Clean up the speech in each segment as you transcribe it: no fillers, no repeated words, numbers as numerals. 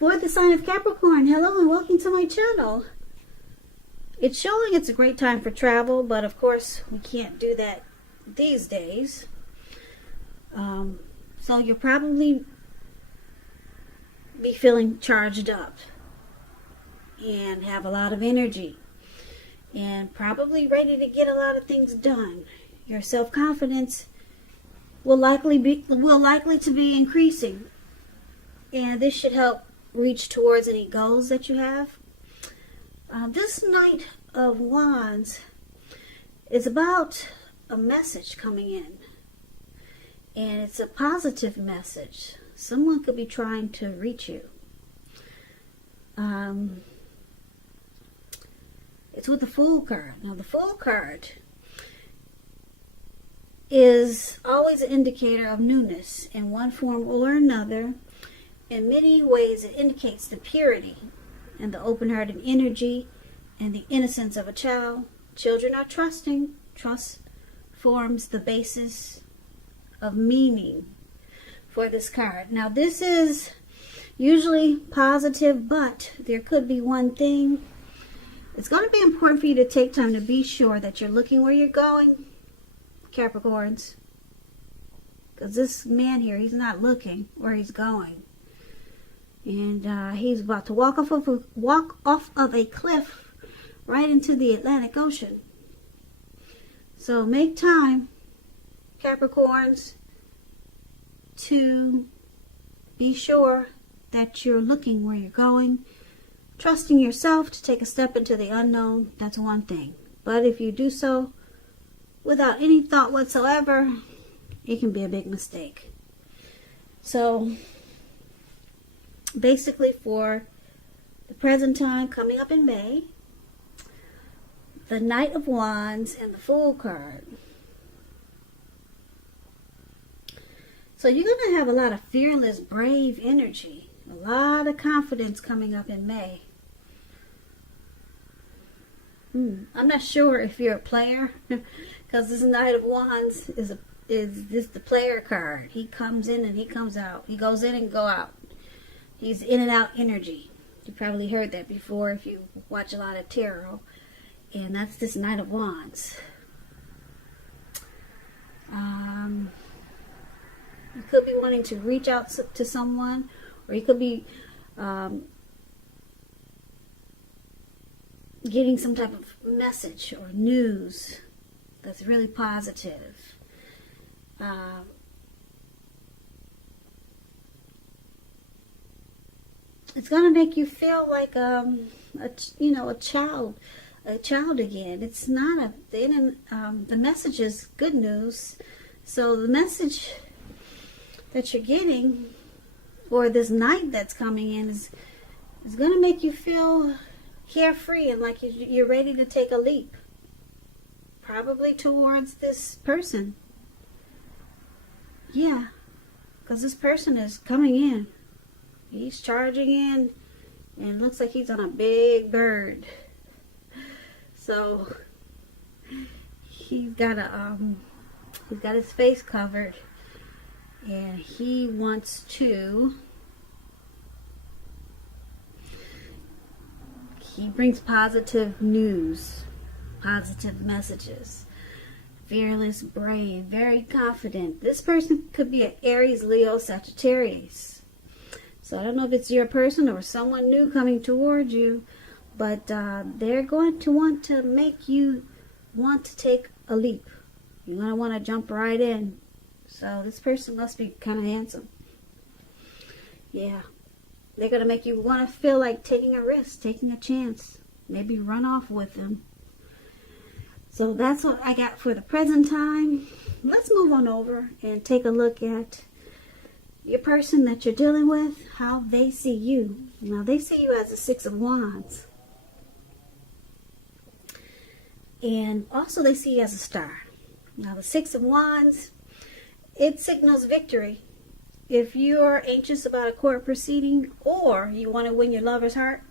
For the sign of Capricorn, hello and welcome to my channel. It's showing it's a great time for travel, but of course we can't do that these days. So you'll probably be feeling charged up and have a lot of energy and probably ready to get a lot of things done. Your self-confidence will likely to be increasing, and this should help reach towards any goals that you have. This Knight of Wands is about a message coming in, and it's a positive message. Someone could be trying to reach you. It's with the Fool card. Now the Fool card is always an indicator of newness in one form or another. In many ways, it indicates the purity and the open-hearted energy and the innocence of a child. Children are trusting. Trust forms the basis of meaning for this card. Now, this is usually positive, but there could be one thing. It's going to be important for you to take time to be sure that you're looking where you're going, Capricorns. Because this man here, he's not looking where he's going. And he's about to walk off of a cliff right into the Atlantic Ocean. So make time, Capricorns, to be sure that you're looking where you're going. Trusting yourself to take a step into the unknown, that's one thing. But if you do so without any thought whatsoever, it can be a big mistake. So basically, for the present time coming up in May, the Knight of Wands and the Fool card. So you're going to have a lot of fearless, brave energy. A lot of confidence coming up in May. I'm not sure if you're a player, because this Knight of Wands is this the player card. He comes in and he comes out. He goes in and go out. He's in and out energy. You probably heard that before if you watch a lot of tarot. And that's this Knight of Wands. You could be wanting to reach out to someone, or you could be getting some type of message or news that's really positive. It's going to make you feel like a child again. It's not the message is good news. So the message that you're getting, or this night that's coming in, is going to make you feel carefree and like you're ready to take a leap, probably towards this person. Yeah, because this person is coming in. He's charging in, and it looks like he's on a big bird. So he's got his face covered, and he wants to. He brings positive news, positive messages. Fearless, brave, very confident. This person could be an Aries, Leo, Sagittarius. So I don't know if it's your person or someone new coming towards you, but they're going to want to make you want to take a leap. You're going to want to jump right in. So this person must be kind of handsome. Yeah. They're going to make you want to feel like taking a risk, taking a chance. Maybe run off with them. So that's what I got for the present time. Let's move on over and take a look at your person that you're dealing with, how they see you. Now, they see you as a Six of Wands. And also they see you as a star. Now, the Six of Wands, it signals victory. If you're anxious about a court proceeding or you want to win your lover's heart,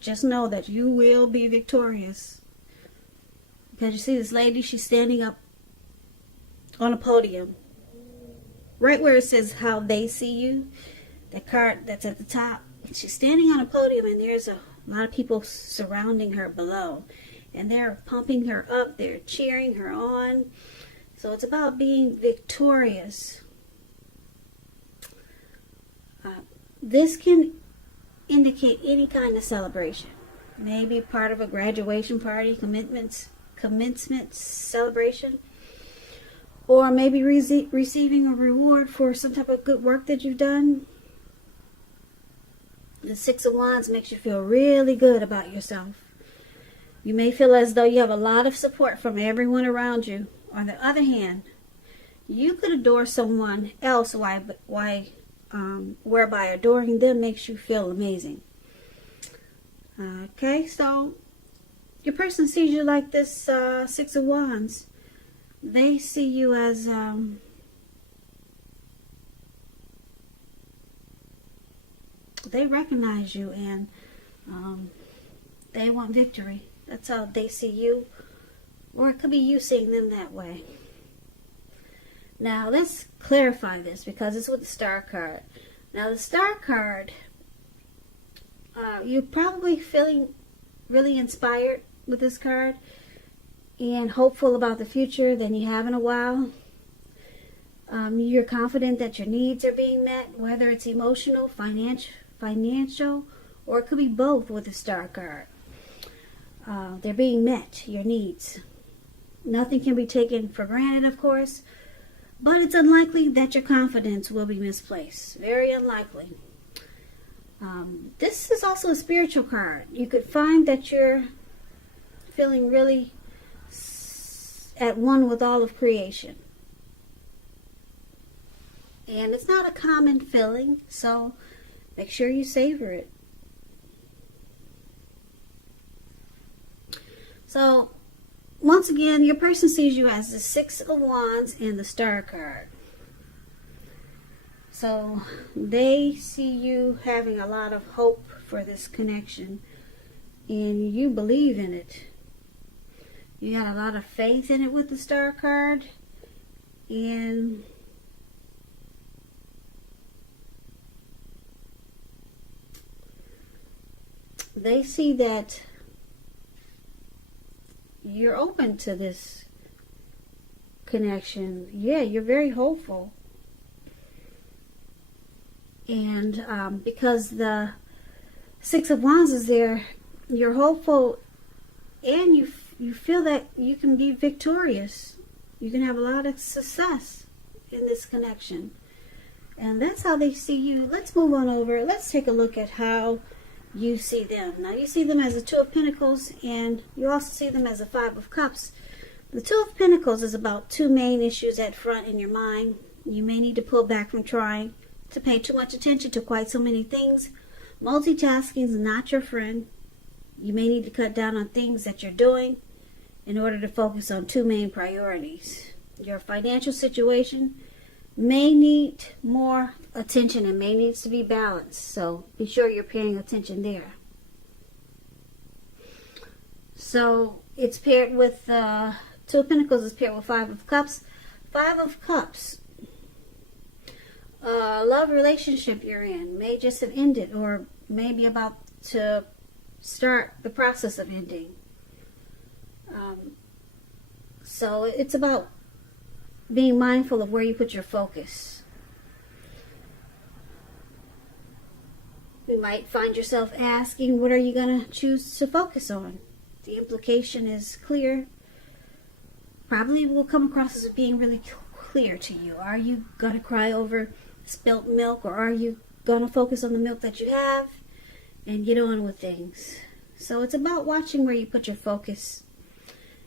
just know that you will be victorious. Because you see this lady, she's standing up on a podium. Right where it says how they see you, that card that's at the top, She's standing on a podium, and there's a lot of people surrounding her below. And they're pumping her up. They're cheering her on. So it's about being victorious. This can indicate any kind of celebration. Maybe part of a graduation party, commencement celebration. Or maybe receiving a reward for some type of good work that you've done. The Six of Wands makes you feel really good about yourself. You may feel as though you have a lot of support from everyone around you. On the other hand, you could adore someone else whereby adoring them makes you feel amazing. Okay, so your person sees you like this Six of Wands. They see you as they recognize you, and they want victory. That's how they see you. Or it could be you seeing them that way. Now, let's clarify this because it's with the Star card. Now, the Star card, you're probably feeling really inspired with this card and hopeful about the future than you have in a while. You're confident that your needs are being met, whether it's emotional, financial, or it could be both with the Star card. They're being met, your needs. Nothing can be taken for granted, of course, but it's unlikely that your confidence will be misplaced. Very unlikely. This is also a spiritual card. You could find that you're feeling really at one with all of creation. And it's not a common feeling, so make sure you savor it. So, once again, your person sees you as the Six of Wands and the Star card. So, they see you having a lot of hope for this connection, and you believe in it. You got a lot of faith in it with the Star card, and they see that you're open to this connection. Yeah, you're very hopeful. And because the Six of Wands is there, you're hopeful, and you feel that you can be victorious. You can have a lot of success in this connection. And that's how they see you. Let's move on over. Let's take a look at how you see them. Now, you see them as the Two of Pentacles, and you also see them as a Five of Cups. The Two of Pentacles is about two main issues at front in your mind. You may need to pull back from trying to pay too much attention to quite so many things. Multitasking is not your friend. You may need to cut down on things that you're doing in order to focus on two main priorities. Your financial situation may need more attention and may need to be balanced. So be sure you're paying attention there. So it's paired with Two of Pentacles is paired with Five of Cups. Five of Cups. Love relationship you're in may just have ended, or maybe about to start the process of ending. So it's about being mindful of where you put your focus. You might find yourself asking, what are you going to choose to focus on? The implication is clear. Probably will come across as being really clear to you. Are you going to cry over spilt milk, or are you going to focus on the milk that you have and get on with things? So it's about watching where you put your focus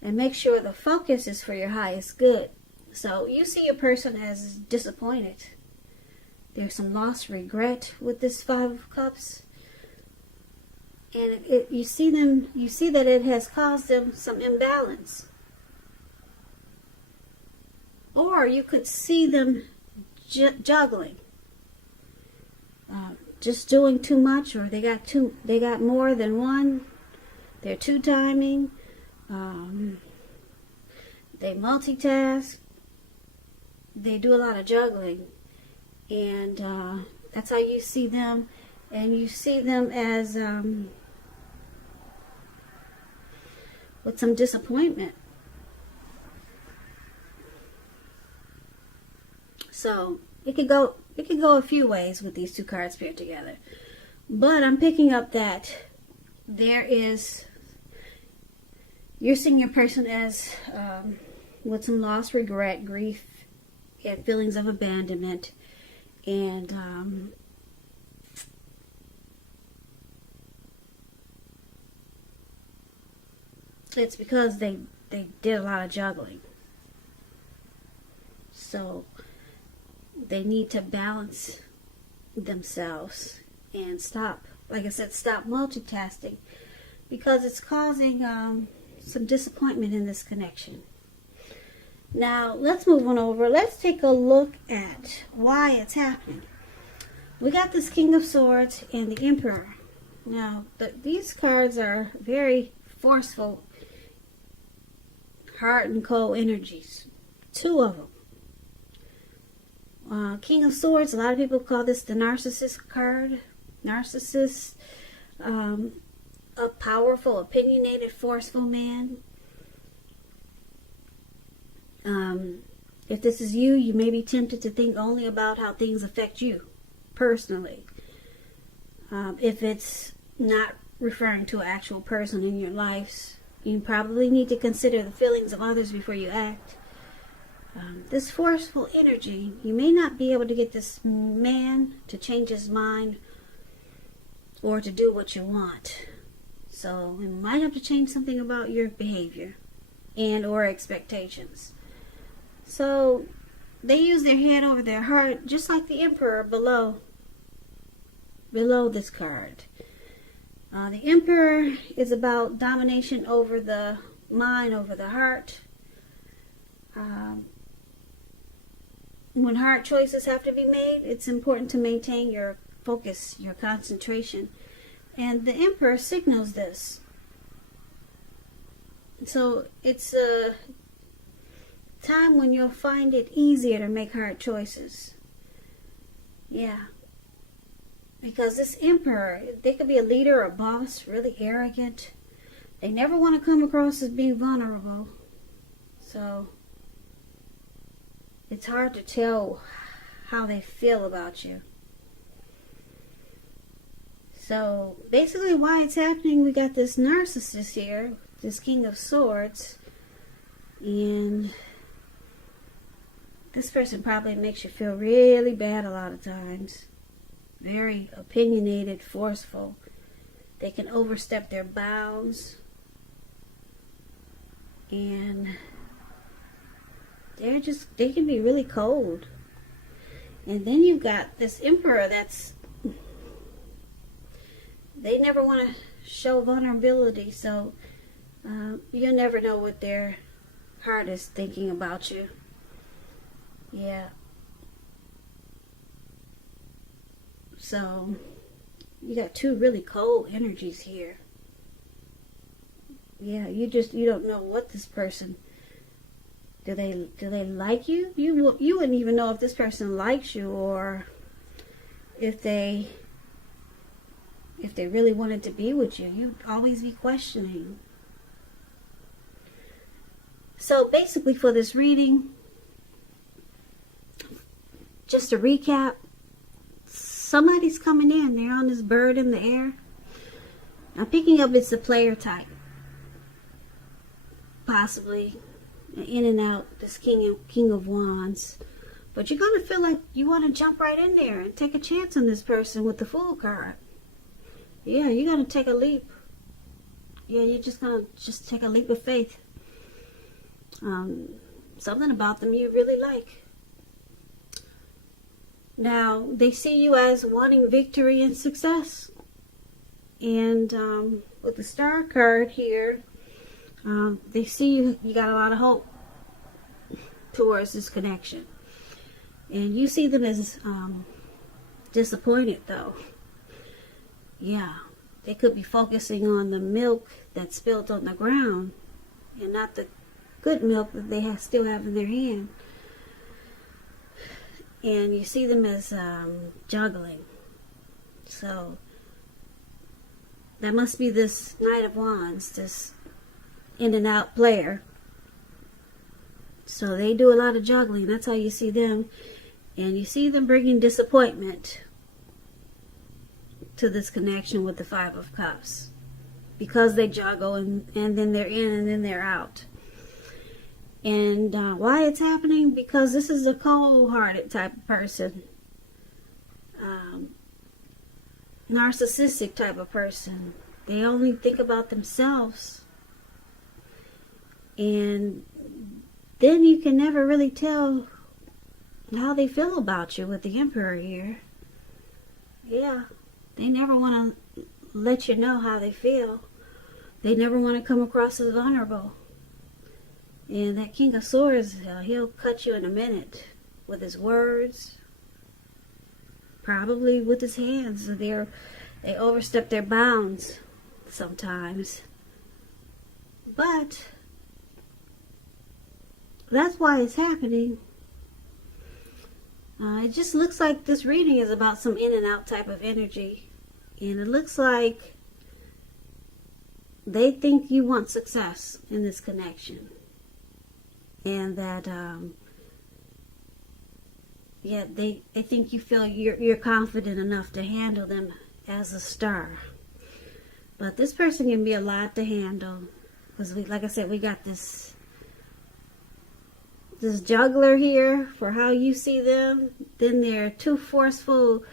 and make sure the focus is for your highest good. So you see your person as disappointed. There's some lost regret with this Five of Cups. And you see that it has caused them some imbalance. Or you could see them juggling. Just doing too much, or they got more than one. They're two-timing. They multitask. They do a lot of juggling, and that's how you see them. And you see them as with some disappointment. So it could go a few ways with these two cards paired together. But I'm picking up that you're seeing your person as with some loss, regret, grief, and feelings of abandonment, and it's because they did a lot of juggling. So they need to balance themselves and stop, like I said, stop multitasking, because it's causing some disappointment in this connection. Now, let's move on over. Let's take a look at why it's happening. We got this King of Swords and the Emperor. Now, these cards are very forceful, hard and cold energies. Two of them. King of Swords, a lot of people call this the Narcissist card. Narcissist, a powerful, opinionated, forceful man. If this is you, you may be tempted to think only about how things affect you personally. If it's not referring to an actual person in your life, you probably need to consider the feelings of others before you act. This forceful energy, you may not be able to get this man to change his mind or to do what you want. So you might have to change something about your behavior and or expectations. So they use their head over their heart, just like the Emperor below this card. The Emperor is about domination over the mind, over the heart. When hard choices have to be made, it's important to maintain your focus, your concentration. And the Emperor signals this. So it's a time when you'll find it easier to make hard choices. Yeah. Because this Emperor, they could be a leader or a boss, really arrogant. They never want to come across as being vulnerable. So it's hard to tell how they feel about you. So basically why it's happening, we got this narcissist here, this King of Swords, and this person probably makes you feel really bad a lot of times. Very opinionated, forceful. They can overstep their bounds. And they can be really cold. And then you've got this Emperor they never want to show vulnerability, so you'll never know what their heart is thinking about you. Yeah. So you got two really cold energies here. Yeah, you don't know what this person, do they like you? You wouldn't even know if this person likes you, or if they really wanted to be with you. You'd always be questioning. So basically for this reading, just to recap, somebody's coming in. They're on this bird in the air. I'm picking up it's the player type. Possibly in and out, this King of Wands. But you're going to feel like you want to jump right in there and take a chance on this person with the Fool card. Yeah, you're going to take a leap. Yeah, you're just going to take a leap of faith. Something about them you really like. Now, they see you as wanting victory and success. And with the Star card here, they see you got a lot of hope towards this connection. And you see them as disappointed, though. Yeah, they could be focusing on the milk that's spilled on the ground and not the good milk that they still have in their hand. And you see them as juggling. So that must be this Knight of Wands, this in and out player. So they do a lot of juggling. That's how you see them. And you see them bringing disappointment to this connection with the Five of Cups. Because they juggle and then they're in and then they're out. And why it's happening? Because this is a cold-hearted type of person. Narcissistic type of person. They only think about themselves. And then you can never really tell how they feel about you with the Emperor here. Yeah, they never want to let you know how they feel. They never want to come across as vulnerable. And that King of Swords, he'll cut you in a minute with his words. Probably with his hands. They overstep their bounds sometimes. But that's why it's happening. It just looks like this reading is about some in and out type of energy. And it looks like they think you want success in this connection. And that, they think you feel you're confident enough to handle them as a star. But this person can be a lot to handle. Because, like I said, we got this juggler here for how you see them. Then they're too forceful,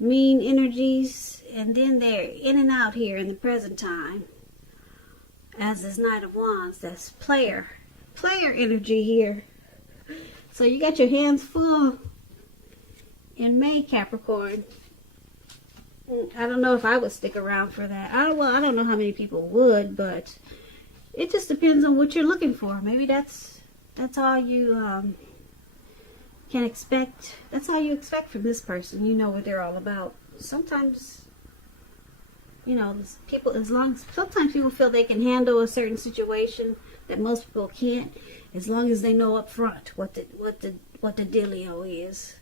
mean energies. And then they're in and out here in the present time. As this Knight of Wands, that's player energy here. So you got your hands full in May, Capricorn. I don't know if I would stick around for that. I don't know how many people would, but it just depends on what you're looking for. Maybe that's all you can expect. That's all you expect from this person. You know what they're all about. Sometimes, sometimes people feel they can handle a certain situation that most people can't, as long as they know up front what the dealio is.